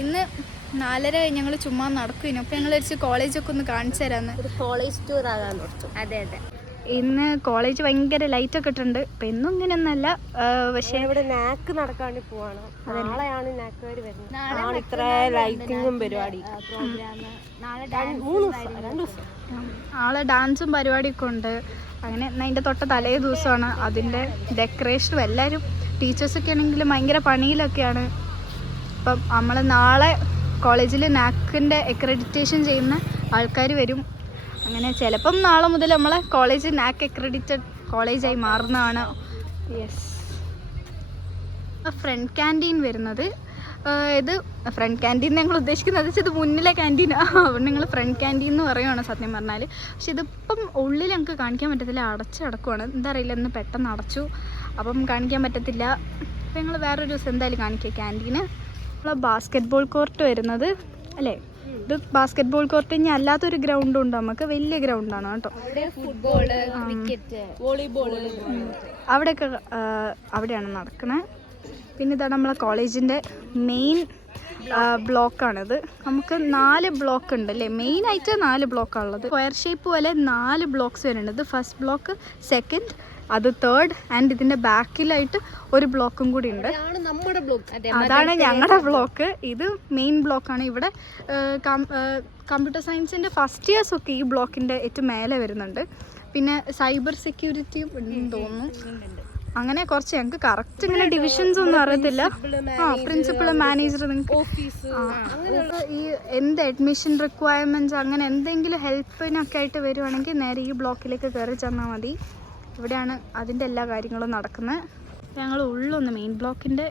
ഇന്ന് 4:30 കഴിഞ്ഞ് ഞങ്ങൾ ചുമ്മാ നടക്കും. അപ്പോൾ ഞങ്ങൾ വെച്ച് കോളേജൊക്കെ ഒന്ന് കാണിച്ചു തരാമെന്ന്. ഒരു കോളേജ് ടൂർ ആകാൻ ഓർത്തു. അതെ അതെ. ഇന്ന് കോളേജ് ഭയങ്കര ലൈറ്റൊക്കെ ഇട്ടുണ്ട്. ഇപ്പം എന്നും ഇങ്ങനെയൊന്നല്ല, പക്ഷേ ഇവിടെ നാക്ക് നടക്കാൻ വേണ്ടി പോവാണ്. നാളെയാണ് നാക്കുകാർ വരുന്നത്. നാളെ ഇത്ര ലൈറ്റിങ്ങും പരിപാടി, നാളെ ഡാൻസും പരിപാടിയൊക്കെ ഉണ്ട്. അങ്ങനെ അതിൻ്റെ തൊട്ട തലേ ദിവസമാണ് അതിൻ്റെ ഡെക്കറേഷനും. എല്ലാവരും ടീച്ചേഴ്സൊക്കെ ആണെങ്കിലും ഭയങ്കര പണിയിലൊക്കെയാണ്. അപ്പം നമ്മൾ നാളെ കോളേജിൽ നാക്കിൻ്റെ അക്രഡിറ്റേഷൻ ചെയ്യുന്ന ആൾക്കാർ വരും. അങ്ങനെ ചിലപ്പം നാളെ മുതൽ നമ്മളെ കോളേജ് നാക്ക് അക്രഡിറ്റഡ് കോളേജായി മാറുന്നതാണ്. യെസ്. ഫ്രണ്ട് ക്യാൻറ്റീൻ വരുന്നത്, ഇത് ഫ്രണ്ട് ക്യാൻറ്റീൻ ഞങ്ങൾ ഉദ്ദേശിക്കുന്നത് ഇത് മുന്നിലെ ക്യാൻറ്റീനാണ്. അതുകൊണ്ട് നിങ്ങൾ ഫ്രണ്ട് ക്യാൻറ്റീൻ എന്ന് പറയുകയാണ് സത്യം പറഞ്ഞാൽ. പക്ഷെ ഇതിപ്പം ഉള്ളിൽ ഞങ്ങൾക്ക് കാണിക്കാൻ പറ്റത്തില്ല, അടച്ചടക്കുവാണ്. എന്താ അറിയില്ല, ഇന്ന് പെട്ടെന്ന് അടച്ചു, അപ്പം കാണിക്കാൻ പറ്റത്തില്ല. അപ്പം ഞങ്ങൾ വേറൊരു ദിവസം എന്തായാലും കാണിക്കുക ക്യാൻറ്റീന്. നമ്മൾ ബാസ്കറ്റ് ബോൾ കോർട്ട് വരുന്നത് അല്ലേ, ഇത് ബാസ്കറ്റ് ബോൾ കോർട്ട് ഇനി അല്ലാത്തൊരു ഗ്രൗണ്ടും ഉണ്ട് നമുക്ക്, വലിയ ഗ്രൗണ്ടാണ് കേട്ടോ. ഫുട്ബോള്, ക്രിക്കറ്റ്, വോളിബോൾ അവിടെയൊക്കെ അവിടെയാണ് നടക്കുന്നത്. പിന്നെ ഇതാണ് നമ്മളെ കോളേജിൻ്റെ മെയിൻ ബ്ലോക്കാണിത്. നമുക്ക് 4 ബ്ലോക്ക് ഉണ്ട് അല്ലേ, മെയിനായിട്ട് 4 ബ്ലോക്കാണുള്ളത്. സ്ക്വയർ ഷേപ്പ് പോലെ 4 ബ്ലോക്ക്സ് വരുന്നുണ്ട്. ഇത് ഫസ്റ്റ് ബ്ലോക്ക്, സെക്കൻഡ്, അത് തേർഡ്, ആൻഡ് ഇതിൻ്റെ ബാക്കിലായിട്ട് ഒരു ബ്ലോക്കും കൂടി ഉണ്ട്. അതാണ് ഞങ്ങളുടെ ബ്ലോക്ക്. ഇത് മെയിൻ ബ്ലോക്കാണ്. ഇവിടെ കമ്പ്യൂട്ടർ സയൻസിൻ്റെ ഫസ്റ്റ് ഇയേഴ്സൊക്കെ ഈ ബ്ലോക്കിൻ്റെ ഏറ്റവും മേലെ വരുന്നുണ്ട്. പിന്നെ സൈബർ സെക്യൂരിറ്റിയും ഉണ്ടെന്ന് തോന്നുന്നു. അങ്ങനെ കുറച്ച് ഞങ്ങൾക്ക് കറക്റ്റ് ഇങ്ങനെ ഡിവിഷൻസ് ഒന്നും അറിയത്തില്ല. പ്രിൻസിപ്പൾ, മാനേജർ, നിങ്ങൾക്ക് ഈ എന്ത് അഡ്മിഷൻ റിക്വയർമെൻറ്റ്സ് അങ്ങനെ എന്തെങ്കിലും ഹെൽപ്പിനൊക്കെ ആയിട്ട് വരുവാണെങ്കിൽ നേരെ ഈ ബ്ലോക്കിലേക്ക് കയറി ചെന്നാൽ മതി. ഇവിടെയാണ് അതിൻ്റെ എല്ലാ കാര്യങ്ങളും നടക്കുന്നത്. ഞങ്ങൾ ഉള്ളൊന്ന് മെയിൻ ബ്ലോക്കിൻ്റെ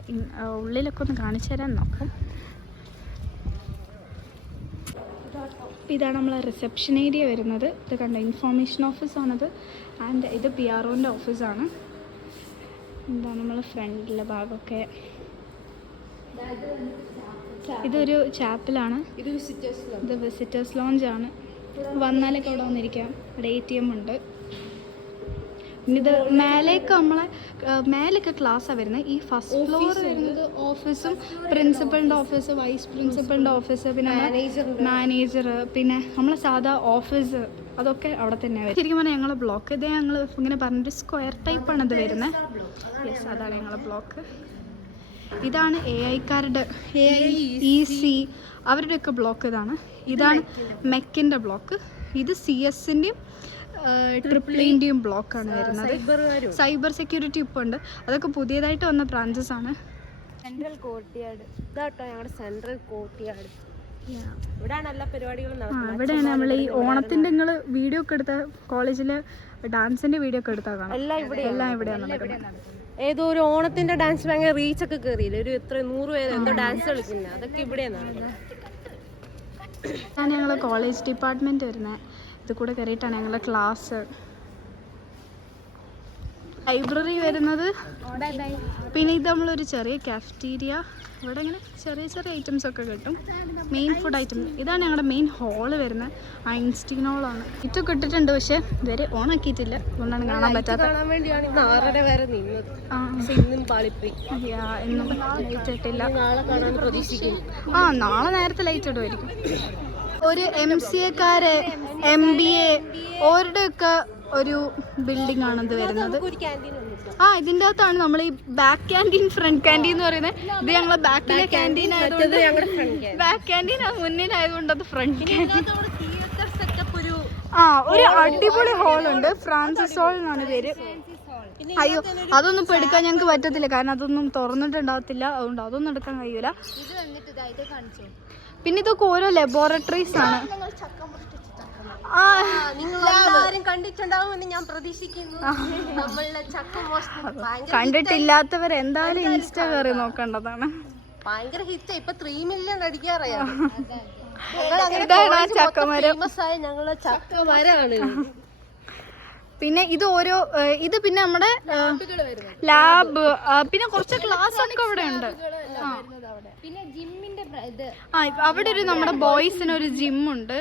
ഉള്ളിലൊക്കെ ഒന്ന് കാണിച്ചു തരാൻ നോക്കാം. ഇതാണ് നമ്മളെ റിസപ്ഷൻ ഏരിയ വരുന്നത്. ഇത് കണ്ട ഇൻഫോർമേഷൻ ഓഫീസാണത്. ആൻഡ് ഇത് PRO ഓഫീസാണ്. എന്താണ് നമ്മളെ ഫ്രണ്ടിലെ ഭാഗമൊക്കെ. ഇതൊരു ചാപ്പലാണ്. ഇത് വിസിറ്റേഴ്സ് ലോഞ്ചാണ്. വന്നാലൊക്കെ അവിടെ വന്നിരിക്കാം. ഇവിടെ ATM ഉണ്ട്. പിന്നെ ഇത് മേലേക്ക് നമ്മളെ മേലൊക്കെ ക്ലാസ്സാണ് വരുന്നത്. ഈ ഫസ്റ്റ് ഫ്ലോർ വരുന്നത് ഓഫീസും, പ്രിൻസിപ്പളിൻ്റെ ഓഫീസ്, വൈസ് പ്രിൻസിപ്പളിൻ്റെ ഓഫീസ്, പിന്നെ മാനേജർ, പിന്നെ നമ്മളെ സാധാ ഓഫീസ്, അതൊക്കെ അവിടെ തന്നെ വരും. ശരിക്കും പറഞ്ഞാൽ ഞങ്ങളെ ബ്ലോക്ക് ഇതേ ഞങ്ങൾ ഇങ്ങനെ പറഞ്ഞിട്ട് സ്ക്വയർ ടൈപ്പാണ് ഇത് വരുന്നത്. യെസ്, അതാണ് ഞങ്ങളെ ബ്ലോക്ക്. ഇതാണ് AI-കാരുടെ AEC അവരുടെയൊക്കെ ബ്ലോക്ക്. ഇതാണ് മെക്കിൻ്റെ ബ്ലോക്ക്. ഇത് CS-ൻ്റെയും ട്രിപ്പിളിൻ്റെയും ബ്ലോക്കാണ് വരുന്നത്. സൈബർ സെക്യൂരിറ്റി ഇപ്പോൾ ഉണ്ട്. അതൊക്കെ പുതിയതായിട്ട് വന്ന ബ്രാഞ്ചസ് ആണ്. സെൻട്രൽ കോർട്ട്യാർഡ് ഇതാട്ടോ ഞങ്ങളുടെ സെൻട്രൽ കോർട്ട്യാർഡ്. ഇവിടെയാണ് എല്ലാ പരിപാടികളും നടക്കുന്നത്. ഇവിടെയാണ് നമ്മൾ ഈ ഓണത്തിൻ്റെ നിങ്ങൾ വീഡിയോ ഒക്കെ എടുത്ത കോളേജിൽ ഡാൻസിൻ്റെ വീഡിയോ ഒക്കെ എടുത്താൽ കാണാം. എല്ലാം ഇവിടെയാണ് നടക്കുന്നത്. ഏതോ ഒരു ഓണത്തിന്റെ ഡാൻസ് ഭയങ്കര റീച്ചൊക്കെ കയറിയില്ല, ഒരു എത്ര 100 പേര് എന്തോ ഡാൻസ് കളിക്കുന്നത്, അതൊക്കെ ഇവിടെയാണ് നടക്കുന്നത്. ഇതാണ് ഞങ്ങൾ കോളേജ് ഡിപ്പാർട്ട്മെൻറ്റ് വരുന്നത്. ഇത് കൂടെ കയറിയിട്ടാണ് ഞങ്ങളുടെ ക്ലാസ്. ലൈബ്രറി വരുന്നത്. പിന്നെ ഇത് നമ്മളൊരു ചെറിയ കാഫറ്റീരിയ. ഇവിടെ ഇങ്ങനെ ചെറിയ ഐറ്റംസ് ഒക്കെ കിട്ടും, മെയിൻ ഫുഡ് ഐറ്റംസ്. ഇതാണ് ഞങ്ങളുടെ മെയിൻ ഹോള് വരുന്നത്. ഐൻസ്റ്റീൻ ഹോളാണ്. ഇറ്റൊക്കെ ഇട്ടിട്ടുണ്ട്, പക്ഷേ ഇതുവരെ ഓണാക്കിയിട്ടില്ല, അതുകൊണ്ടാണ് കാണാൻ പറ്റാത്തത്. ഇന്നും ലൈറ്റ് ഇട്ടില്ല. നാളെ നേരത്തെ ലൈറ്റ് ഇടുമായിരിക്കും. ഒരു MCA-കാര്, MBA ഓരുടെയൊക്കെ ഒരു ബിൽഡിംഗ് ആണ് ഇത് വരുന്നത്. ഇതിൻ്റെ അകത്താണ് നമ്മൾ ഈ ബാക്ക് ക്യാൻറ്റീൻ, ഫ്രണ്ട് ക്യാൻറ്റീൻ എന്ന് പറയുന്നത്. ഇത് ഞങ്ങളെ ബാക്കിലെ ക്യാൻറ്റീൻ ആയതുകൊണ്ട്, ബാക്ക് ക്യാൻറ്റീൻ മുന്നിലായതുകൊണ്ട് അത് ഫ്രണ്ട് ക്യാൻറ്റീൻ. ഒരു അടിപൊളി ഹോളുണ്ട്, ഫ്രാൻസിസ് ഹോൾ എന്നാണ് പേര്. അയ്യോ, അതൊന്നും ഇപ്പോൾ എടുക്കാൻ ഞങ്ങൾക്ക് പറ്റത്തില്ല, കാരണം അതൊന്നും തുറന്നിട്ടുണ്ടാകത്തില്ല. അതുകൊണ്ട് അതൊന്നും എടുക്കാൻ കഴിയൂല. പിന്നെ ഇതൊക്കെ ഓരോ ലബോറട്ടറീസ് ആണ്. കണ്ടിട്ടുണ്ടാവുമെന്ന് ഞാൻ പ്രതീക്ഷിക്കുന്നു. കണ്ടിട്ടില്ലാത്തവർ എന്തായാലും ഇൻസ്റ്റാ കയറി നോക്കേണ്ടതാണ്. ഭയങ്കര ഹിറ്റ്. ഇപ്പൊ 3 മില്യൺ അടിക്കാറിയാം. ഞങ്ങളെ ചക്കമരാണ്. പിന്നെ ഇത് ഓരോ ഇത് പിന്നെ നമ്മുടെ ലാബ്, പിന്നെ കുറച്ച് ക്ലാസ് ഒക്കെ അവിടെ ഉണ്ട്. പിന്നെ ജിമ്മിന്റെ അവിടെ ഒരു നമ്മുടെ ബോയ്സിന് ഒരു ജിമ്മുണ്ട്.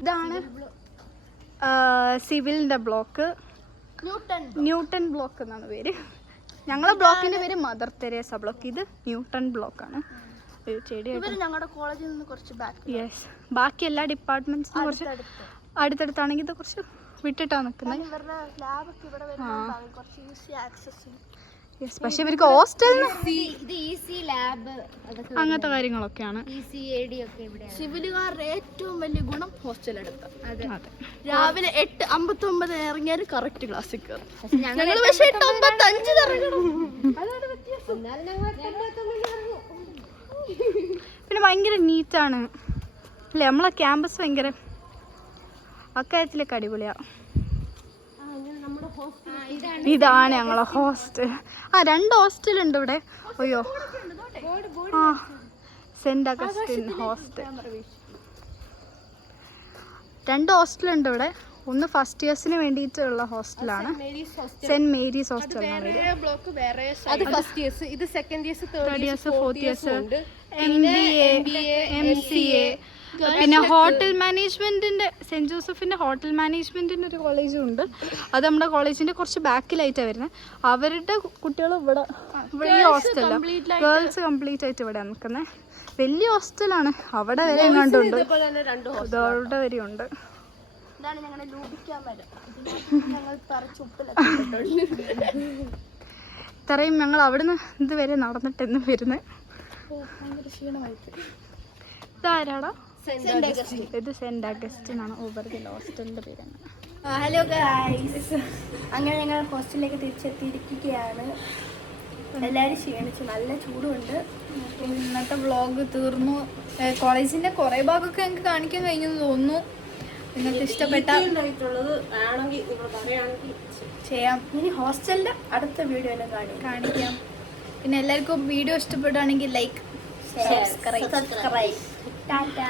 ഇതാണ് സിവിലിന്റെ ബ്ലോക്ക്, ന്യൂട്ടൺ ബ്ലോക്ക് എന്നാണ് പേര്. ഞങ്ങളെ ബ്ലോക്കിന്റെ പേര് മദർ തെരേസ ബ്ലോക്ക്. ഇത് ന്യൂട്ടൺ ബ്ലോക്കാണ്. ചെടി ഞങ്ങളുടെ കോളേജിൽ നിന്ന് കുറച്ച് യെസ്. ബാക്കി എല്ലാ ഡിപ്പാർട്ട്മെന്റ്സും കുറച്ച് അടുത്തടുത്താണെങ്കിൽ ഇത് കുറച്ച് വിട്ടിട്ടാണ് നിൽക്കുന്നത്. യെസ്, പക്ഷെ ഇവർക്ക് ഹോസ്റ്റലിന് അങ്ങനത്തെ കാര്യങ്ങളൊക്കെയാണ്. സിവിലുകാരുടെ ഏറ്റവും വലിയ ഗുണം ഹോസ്റ്റൽ എടുത്ത. രാവിലെ 8:59 ഇറങ്ങിയാൽ കറക്റ്റ് ക്ലാസ്സിൽ കയറും. ഞങ്ങൾ പക്ഷേ 8:55 ഇറങ്ങണം. പിന്നെ ഭയങ്കര നീറ്റാണ് അല്ലേ നമ്മളെ ക്യാമ്പസ്. ഭയങ്കര അക്കാര്യത്തിലൊക്കെ അടിപൊളിയാണ്. ഇതാണ് ഞങ്ങളെ ഹോസ്റ്റൽ. 2 ഹോസ്റ്റലുണ്ട് ഇവിടെ. അയ്യോ, ആ സെന്റ് അഗസ്റ്റിൻ ഹോസ്റ്റൽ. 2 ഹോസ്റ്റലുണ്ട് ഇവിടെ. ഒന്ന് ഫസ്റ്റ് ഇയേഴ്സിന് വേണ്ടിയിട്ടുള്ള ഹോസ്റ്റലാണ്, സെന്റ് മേരീസ് ഹോസ്റ്റൽ. അത് ഫസ്റ്റ് ഇയേഴ്സ്, ഇത് second years, third years, fourth years, MBA, MCA. പിന്നെ ഹോട്ടൽ മാനേജ്മെന്റിന്റെ, സെന്റ് ജോസഫിന്റെ ഹോട്ടൽ മാനേജ്മെന്റിന്റെ ഒരു കോളേജും ഉണ്ട്. അത് നമ്മുടെ കോളേജിന്റെ കുറച്ച് ബാക്കിലായിട്ടാണ് വരുന്നത്. അവരുടെ കുട്ടികൾ ഇവിടെ ഈ ഹോസ്റ്റലാണ്. ഗേൾസ് കംപ്ലീറ്റ് ആയിട്ട് ഇവിടെ നിൽക്കുന്നത്. വലിയ ഹോസ്റ്റലാണ്. അവിടെ വരെ എങ്ങാണ്ടുണ്ട്, അവിടെ വരെ ഉണ്ട്. ഇത്രയും ഞങ്ങൾ അവിടുന്ന് ഇതുവരെ നടന്നിട്ടെന്ന് വരുന്നത്. ഇതാരാടാ? ഇത് സെന്റ് അഗസ്റ്റിൻ ആണ്. ഓവർദിൽ ഹോസ്റ്റലിന്റെ പേരാണ്. ഹലോ ഗൈസ്, അങ്ങനെ ഞങ്ങൾ ഹോസ്റ്റലിലേക്ക് തിരിച്ചെത്തിയിരിക്കുകയാണ്. എല്ലാവരും ക്ഷീണിച്ചു, നല്ല ചൂടുണ്ട്. ഇന്നത്തെ വ്ളോഗ് തീർന്നു. കോളേജിന്റെ കുറെ ഭാഗമൊക്കെ ഞങ്ങൾക്ക് കാണിക്കാൻ കഴിഞ്ഞെന്ന് തോന്നുന്നു. നിങ്ങൾക്ക് ഇഷ്ടപ്പെട്ട ചെയ്യാം. ഇനി ഹോസ്റ്റലിന്റെ അടുത്ത വീഡിയോ കാണിക്കാം. പിന്നെ എല്ലാവർക്കും വീഡിയോ ഇഷ്ടപ്പെടുകയാണെങ്കിൽ ലൈക്ക്, സബ്സ്ക്രൈബ്. ടാറ്റാ.